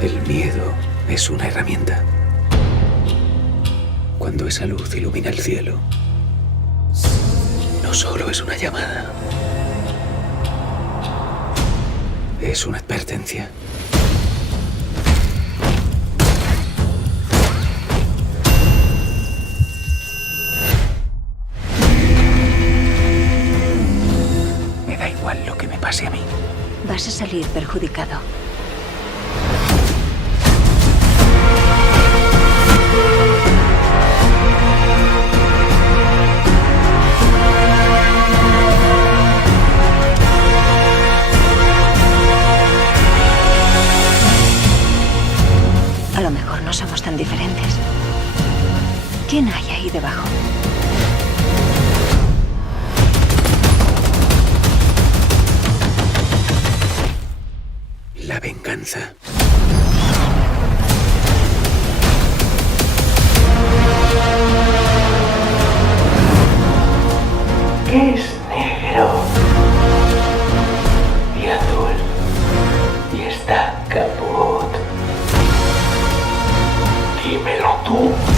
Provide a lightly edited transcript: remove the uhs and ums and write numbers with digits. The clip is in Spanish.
El miedo es una herramienta. Cuando esa luz ilumina el cielo, no solo es una llamada, es una advertencia. Me da igual lo que me pase a mí. Vas a salir perjudicado. A lo mejor no somos tan diferentes. ¿Quién hay ahí debajo? La venganza. ¿Qué es negro y azul y está caput? Dímelo tú.